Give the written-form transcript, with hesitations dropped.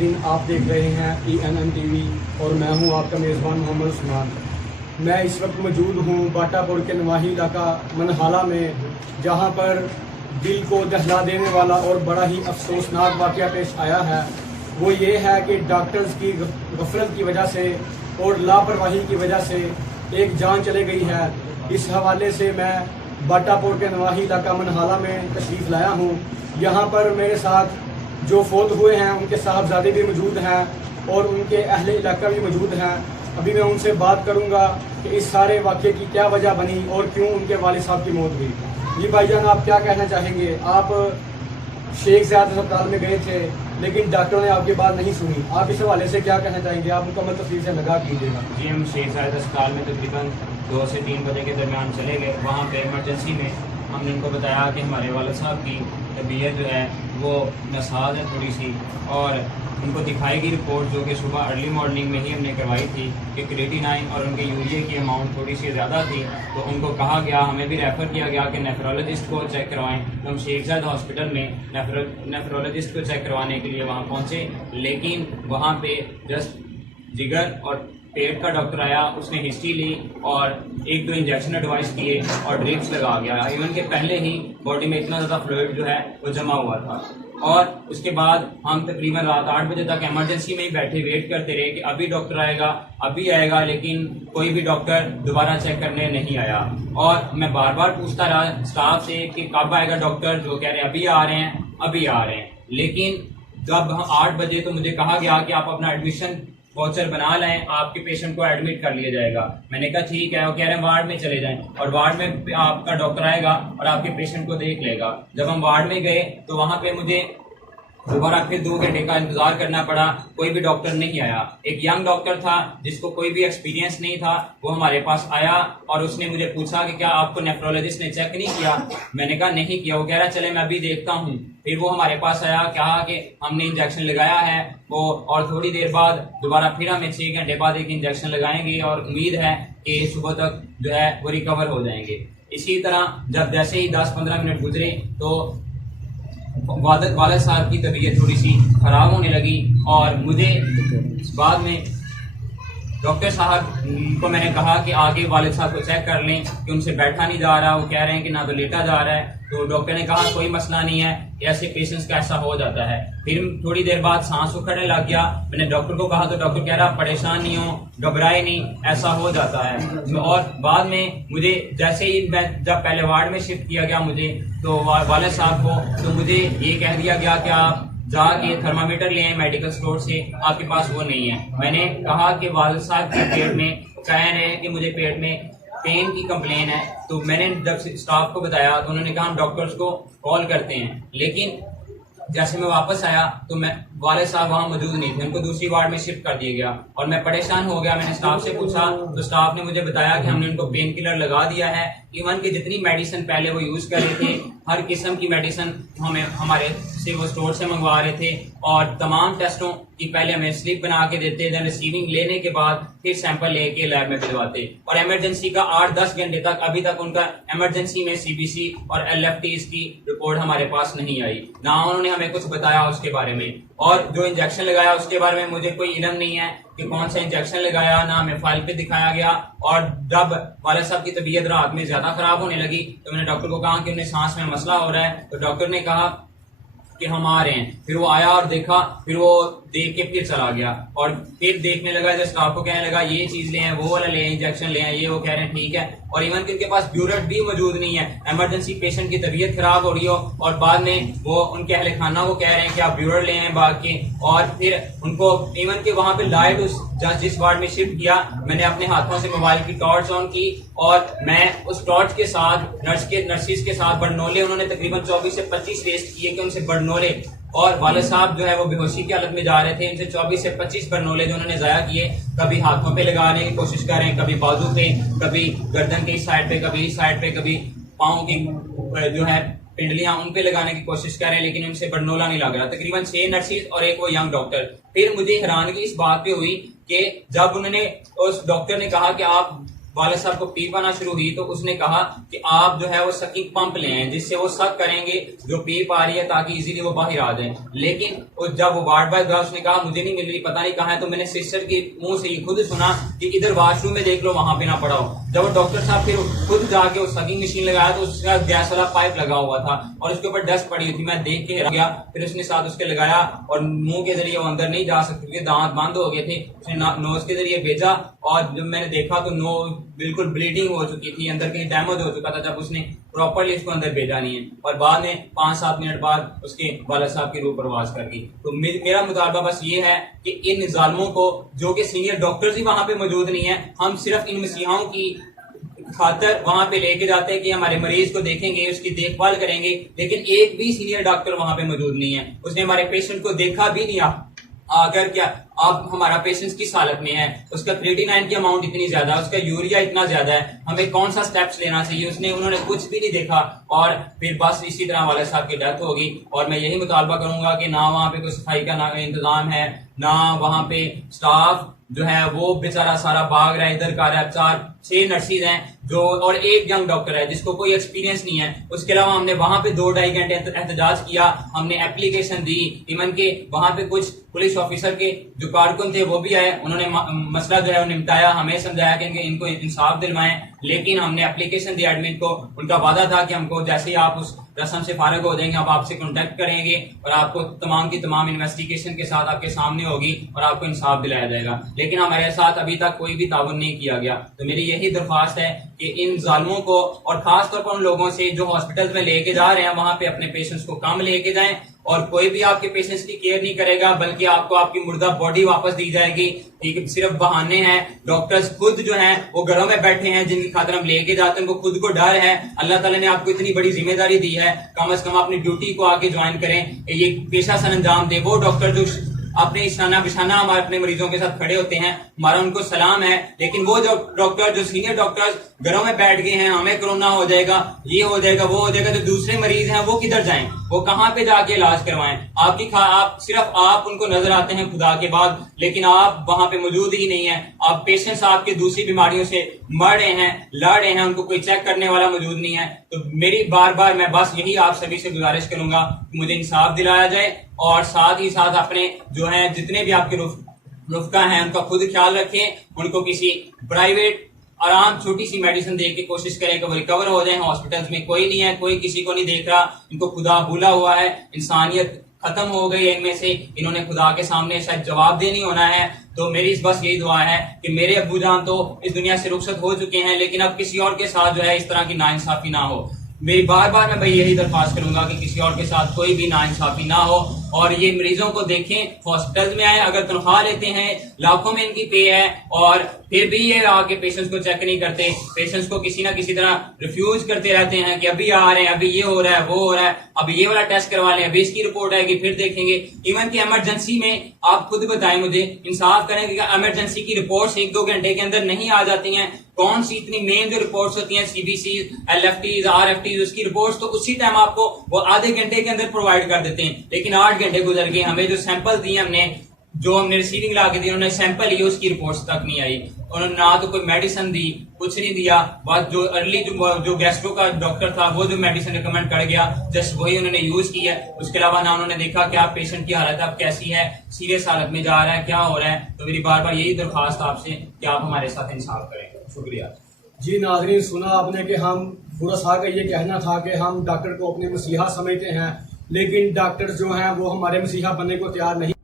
नाजरीन, आप देख रहे हैं ENN TV और मैं हूं आपका मेज़बान मोहम्मद उस्मान। मैं इस वक्त मौजूद हूं बाटापुर के नवाही इलाका मनहाला में, जहां पर दिल को दहला देने वाला और बड़ा ही अफसोसनाक वाक़या पेश आया है। वो ये है कि डॉक्टर्स की गफलत की वजह से और लापरवाही की वजह से एक जान चले गई है। इस हवाले से मैं बाटापुर के नवाही इलाका मनहाला में तशरीफ़ लाया हूँ। यहाँ पर मेरे साथ जो फौत हुए हैं उनके साहबजादे भी मौजूद हैं और उनके अहले इलाका भी मौजूद हैं। अभी मैं उनसे बात करूँगा कि इस सारे वाक़े की क्या वजह बनी और क्यों उनके वालिद साहब की मौत हुई। जी भाईजान, आप क्या कहना चाहेंगे? आप शेख ज़ायद अस्पताल में गए थे लेकिन डॉक्टरों ने आपकी बात नहीं सुनी, आप इस हवाले से क्या कहना चाहेंगे? आप मुकम्मल तफसील से नगाह कीजिएगा। जी, हम शेख ज़ायद अस्पताल में तकरीबन 2 से 3 बजे के दरमियान चले गए। वहाँ पे इमरजेंसी में हमने उनको बताया कि हमारे वालिद साहब की तबीयत जो है वो नसाज है थोड़ी सी, और उनको दिखाई गई रिपोर्ट जो कि सुबह अर्ली मॉर्निंग में ही हमने करवाई थी कि क्रिएटिनाइन और उनके यूरिया की अमाउंट थोड़ी सी ज़्यादा थी। तो उनको कहा गया, हमें भी रेफ़र किया गया कि नेफ्रोलॉजिस्ट को चेक करवाएं। तो हम शेख ज़ायद हॉस्पिटल में नेफ्रोलॉजिस्ट को चेक करवाने के लिए वहाँ पहुँचे, लेकिन वहाँ पे जस्ट जिगर और पेट का डॉक्टर आया, उसने हिस्ट्री ली और 1-2 इंजेक्शन एडवाइस किए और ड्रिप्स लगा गया। इवन के पहले ही बॉडी में इतना ज़्यादा फ्लूइड जो है वो जमा हुआ था। और उसके बाद हम तकरीबन रात 8 बजे तक इमरजेंसी में ही बैठे वेट करते रहे कि अभी डॉक्टर आएगा, अभी आएगा, लेकिन कोई भी डॉक्टर दोबारा चेक करने नहीं आया। और मैं बार बार पूछता रहा स्टाफ से कि कब आएगा डॉक्टर, जो कह रहे हैं अभी आ रहे हैं, अभी आ रहे हैं। लेकिन जब हम 8 बजे तो मुझे कहा गया कि आप अपना एडमिशन वाउचर बना लें, आपके पेशेंट को एडमिट कर लिया जाएगा। मैंने कहा ठीक है। वो कह रहे हैं वार्ड में चले जाएं और वार्ड में आपका डॉक्टर आएगा और आपके पेशेंट को देख लेगा। जब हम वार्ड में गए तो वहाँ पे मुझे दोबारा फिर 2 घंटे का इंतजार करना पड़ा, कोई भी डॉक्टर नहीं आया। एक यंग डॉक्टर था जिसको कोई भी एक्सपीरियंस नहीं था, वो हमारे पास आया और उसने मुझे पूछा कि क्या आपको नेफ्रोलॉजिस्ट ने चेक नहीं किया? मैंने कहा नहीं किया। वो कह रहा चले मैं अभी देखता हूँ। फिर वो हमारे पास आया, कहा कि हमने इंजेक्शन लगाया है वो, और थोड़ी देर बाद दोबारा फिर हमें 6 घंटे बाद एक इंजेक्शन लगाएंगे और उम्मीद है कि सुबह तक जो है वो रिकवर हो जाएंगे। इसी तरह जब जैसे ही 10-15 मिनट गुजरे तो वालिद साहब की तबीयत थोड़ी सी खराब होने लगी और मुझे बाद में डॉक्टर साहब को मैंने कहा कि आगे वालिद साहब को चेक कर लें कि उनसे बैठा नहीं जा रहा। वो कह रहे हैं कि ना तो लेटा जा रहा है। तो डॉक्टर ने कहा कोई मसला नहीं है, ऐसे पेशेंट्स का ऐसा हो जाता है। फिर थोड़ी देर बाद सांस उखड़ने लग गया। मैंने डॉक्टर को कहा तो डॉक्टर कह रहा परेशान नहीं हो, घबराए नहीं, ऐसा हो जाता है। और बाद में मुझे जैसे ही मैं जब पहले वार्ड में शिफ्ट किया गया मुझे, तो वालिद साहब को तो मुझे ये कह दिया गया कि आप जाके थर्मामीटर ले आए मेडिकल स्टोर से, आपके पास वो नहीं है। मैंने कहा कि वालिद साहब के पेट में कह रहे हैं कि मुझे पेट में पेन की कंप्लेन है। तो मैंने जब स्टाफ को बताया तो उन्होंने कहा हम डॉक्टर्स को कॉल करते हैं। लेकिन जैसे मैं वापस आया तो मैं वालिद साहब वहाँ मौजूद नहीं थे, उनको दूसरी वार्ड में शिफ्ट कर दिया गया और मैं परेशान हो गया। मैंने स्टाफ से पूछा तो स्टाफ ने मुझे बताया कि हमने उनको पेन किलर लगा दिया है। इवन के जितनी मेडिसिन पहले वो यूज कर रहे थे, हर किस्म की मेडिसिन हमें हमारे से वो स्टोर से मंगवा रहे थे और तमाम टेस्टों की पहले हमें स्लिप बना के देते, देन रिसीविंग लेने के बाद फिर सैंपल लेके लैब में भिजवाते। और इमरजेंसी का 8-10 घंटे तक अभी तक उनका इमरजेंसी में CBC और LFTs की रिपोर्ट हमारे पास नहीं आई, ना उन्होंने हमें कुछ बताया उसके बारे में। और जो इंजेक्शन लगाया उसके बारे में मुझे कोई इल्म नहीं है कि कौन सा इंजेक्शन लगाया, ना हमें फाइल पे दिखाया गया। और जब वालिद साहब की तबीयत रात में ज्यादा खराब होने लगी तो मैंने डॉक्टर को कहा कि उन्हें सांस में मसला हो रहा है। तो डॉक्टर ने कहा कि हम आ रहे हैं। फिर वो आया और देखा, फिर वो देख के फिर चला गया और फिर देखने लगा, जब स्टाफ को कहने लगा ये चीज ले आए, वो वाला ले आए, इंजेक्शन ले आए, ये वो कह रहे हैं ठीक है। और इवन कि उनके पास ब्यूरेट भी मौजूद नहीं है। इमरजेंसी पेशेंट की तबीयत खराब हो रही हो और बाद में वो उनके अहले खाना को कह रहे हैं कि आप ब्यूरेट ले आए भाग के। और फिर उनको इवन के वहां पे लाइट उस जिस वार्ड में शिफ्ट किया, मैंने अपने हाथों से मोबाइल की टॉर्च ऑन की और मैं उस टॉर्च के साथ नर्सिस के साथ बरनोले, उन्होंने तकरीबन 24 से 25 टेस्ट किए कि उनसे बरनोले, और वालिद साहब जो है वो बेहोशी की हालत में जा रहे थे। इनसे 24 से 25 बरनोले जो उन्होंने जाया किए, कभी हाथों पे लगाने की कोशिश कर रहे हैं, कभी बाजू पे, कभी गर्दन के इस साइड पे, कभी इस साइड पे, कभी पाँव की जो है पिंडलियां उन पे लगाने की कोशिश कर रहे हैं, लेकिन उनसे बरनोला नहीं लग रहा। तकरीबन 6 नर्सिस और एक वो यंग डॉक्टर। फिर मुझे हैरानगी इस बात पे हुई कि जब उन्होंने उस डॉक्टर ने कहा कि आप वालिद साहब को पीप आना शुरू हुई तो उसने कहा कि आप जो है वो सकिंग पंप लें जिससे वो सक करेंगे जो पीप आ रही है ताकि इजीली वो बाहर आ जाए। लेकिन जब वो वार्ड बॉय गया उसने कहा मुझे नहीं मिल रही, पता नहीं कहाँ है। तो मैंने सिस्टर के मुंह से ही खुद सुना कि इधर वॉशरूम में देख लो, वहां पे ना पड़ा हो। जब वो डॉक्टर साहब फिर खुद जाके वो सकिंग मशीन लगाया तो उसका गैस वाला पाइप लगा हुआ था और उसके ऊपर डस्ट पड़ी हुई थी। मैं देख के हैरान गया। फिर उसने साथ उसके लगाया और मुंह के जरिए वो अंदर नहीं जा सकते क्योंकि दांत बंद हो गए थे। उसने नोज के जरिए भेजा और जब मैंने देखा तो नोज बिल्कुल ब्लीडिंग हो चुकी थी, अंदर कहीं डैमेज हो चुका था जब उसने प्रॉपरली इसको अंदर भेजा नहीं है। और बाद में 5-7 मिनट बाद उसके वालिद साहब की रूह परवाज कर गई। तो मेरा मुतालबा बस ये है कि इन जालिमों को, जो कि सीनियर डॉक्टर्स ही वहां पे मौजूद नहीं है, हम सिर्फ इन मसीहाओं की खातर वहां पे लेके जाते हैं कि हमारे मरीज को देखेंगे, उसकी देखभाल करेंगे, लेकिन एक भी सीनियर डॉक्टर वहां पे मौजूद नहीं है। उसने हमारे पेशेंट को देखा भी नहीं। अगर क्या अब हमारा पेशेंट किस हालत में है, उसका क्रिएटिनिन की अमाउंट इतनी ज्यादा है, उसका यूरिया इतना ज्यादा है, हमें कौन सा स्टेप्स लेना चाहिए, उन्होंने कुछ भी नहीं देखा। और फिर बस इसी तरह वालिद साहब की डेथ होगी। और मैं यही मुतालबा करूंगा कि ना वहाँ पे कोई सफाई का ना इंतजाम है, ना वहाँ पे स्टाफ जो है वो बेचारा सारा भाग रहा है, इधर का रहा है। 4-6 नर्सिस हैं जो और एक यंग डॉक्टर है जिसको कोई एक्सपीरियंस नहीं है। उसके अलावा हमने वहां पे 2-2.5 घंटे एहतजाज किया, हमने एप्लीकेशन दी। इवन के वहां पे कुछ पुलिस ऑफिसर के जो कारकुन थे वो भी आए, उन्होंने मसला जो है वो निपटाया, हमें समझाया कि इनको इंसाफ दिलवाएं। लेकिन हमने एप्लीकेशन दी एडमिन को, उनका वादा था कि हमको जैसे ही आप उस रस्म से फारिग हो जाएंगे, आप आपसे कॉन्टेक्ट करेंगे और आपको तमाम की तमाम इन्वेस्टिगेशन के साथ आपके सामने होगी और आपको इंसाफ दिलाया जाएगा। लेकिन हमारे साथ अभी तक कोई भी ताउन नहीं किया गया। तो मेरी यही दरख्वास्त है कि इन जालिमों को, और खास तौर पर उन लोगों से जो हॉस्पिटल में लेके जा रहे हैं, वहां पे अपने पेशेंट्स को कम लेके जाएं और कोई भी आपके पेशेंट्स की केयर नहीं करेगा, बल्कि आपको आपकी मुर्दा बॉडी वापस दी जाएगी। ठीक, सिर्फ बहाने हैं। डॉक्टर्स खुद जो हैं वो घरों में बैठे हैं, जिनकी खातिर हम लेके जाते हैं, उनको खुद को डर है। अल्लाह ताला ने आपको इतनी बड़ी जिम्मेदारी दी है, कम से कम अपनी ड्यूटी को आके ज्वाइन करें, ये पेशा सर अंजाम दे। वो डॉक्टर जो अपने इशाना बिशाना हमारे अपने मरीजों के साथ खड़े होते हैं, हमारा उनको सलाम है। लेकिन वो जो डॉक्टर, जो सीनियर डॉक्टर्स घरों में बैठ गए हैं, हमें कोरोना हो जाएगा, ये हो जाएगा, वो हो जाएगा, तो दूसरे मरीज हैं वो किधर जाएं, वो कहाँ पे जाके इलाज करवाएं? आप सिर्फ आप उनको नजर आते हैं खुदा के बाद, लेकिन आप वहां पे मौजूद ही नहीं है। आप पेशेंट्स आपके दूसरी बीमारियों से मर रहे हैं, लड़ रहे हैं, उनको कोई चेक करने वाला मौजूद नहीं है। तो मेरी बार बार मैं बस यही आप सभी से गुजारिश करूंगा कि मुझे इंसाफ दिलाया जाए और साथ ही साथ अपने जो है जितने भी आपके रुफका हैं उनका खुद ख्याल रखें, उनको किसी प्राइवेट आराम छोटी सी मेडिसिन दे के कोशिश करें कि वो रिकवर हो जाए। हॉस्पिटल्स में कोई नहीं है, कोई किसी को नहीं देख रहा, इनको खुदा भूला हुआ है, इंसानियत खत्म हो गई है इनमें से, इन्होंने खुदा के सामने शायद जवाब देनी होना है। तो मेरी बस यही दुआ है कि मेरे अब्बू जान तो इस दुनिया से रुखसत हो चुके हैं, लेकिन अब किसी और के साथ जो है इस तरह की नाइंसाफी ना हो। मेरी बार बार मैं भाई यही दरख्वास्त करूंगा कि किसी और के साथ कोई भी नाइंसाफी ना हो। और ये मरीजों को देखें, हॉस्पिटल में आए, अगर तनख्वाह लेते हैं, लाखों में इनकी पे है, और फिर भी ये आके पेशेंट्स को चेक नहीं करते, पेशेंट्स को किसी ना किसी तरह रिफ्यूज करते रहते हैं कि अभी आ रहे हैं, अभी ये हो रहा है, वो हो रहा है, अब ये वाला टेस्ट करवा लें, अभी इसकी रिपोर्ट आएगी, फिर देखेंगे। इवन की इमरजेंसी में आप खुद बताएं, मुझे इंसाफ करें कि इमरजेंसी की रिपोर्ट्स 1-2 घंटे के अंदर नहीं आ जाती हैं। कौन सी इतनी मेन जो रिपोर्ट्स होती हैं, सीबीसी, एलएफटी, आरएफटी, उसकी रिपोर्ट्स तो उसी टाइम आपको वो आधे घंटे के अंदर प्रोवाइड कर देते हैं। लेकिन 8 घंटे गुजर गए, हमें जो सैंपल दिए हमने रिसीविंग ला के दी, उन्होंने सैंपल लिए, उसकी रिपोर्ट्स तक नहीं आई। उन्होंने ना तो कोई मेडिसिन दी, कुछ नहीं दिया। बात जो अर्ली जो गैस्ट्रो का डॉक्टर था वो जो मेडिसिन रिकमेंड कर गया, जस्ट वही उन्होंने यूज की है। उसके अलावा ना उन्होंने देखा कि आप पेशेंट की हालत अब कैसी है, सीरियस हालत में जा रहा है, क्या हो रहा है। तो मेरी बार बार यही दरख्वास्त आपसे कि आप हमारे साथ इंसाफ करें। शुक्रिया जी नाज़रीन, सुना आपने कि हम पूरा साहब का ये कहना था कि हम डॉक्टर को अपने मसीहा समझते हैं, लेकिन डॉक्टर जो हैं वो हमारे मसीहा बनने को तैयार नहीं।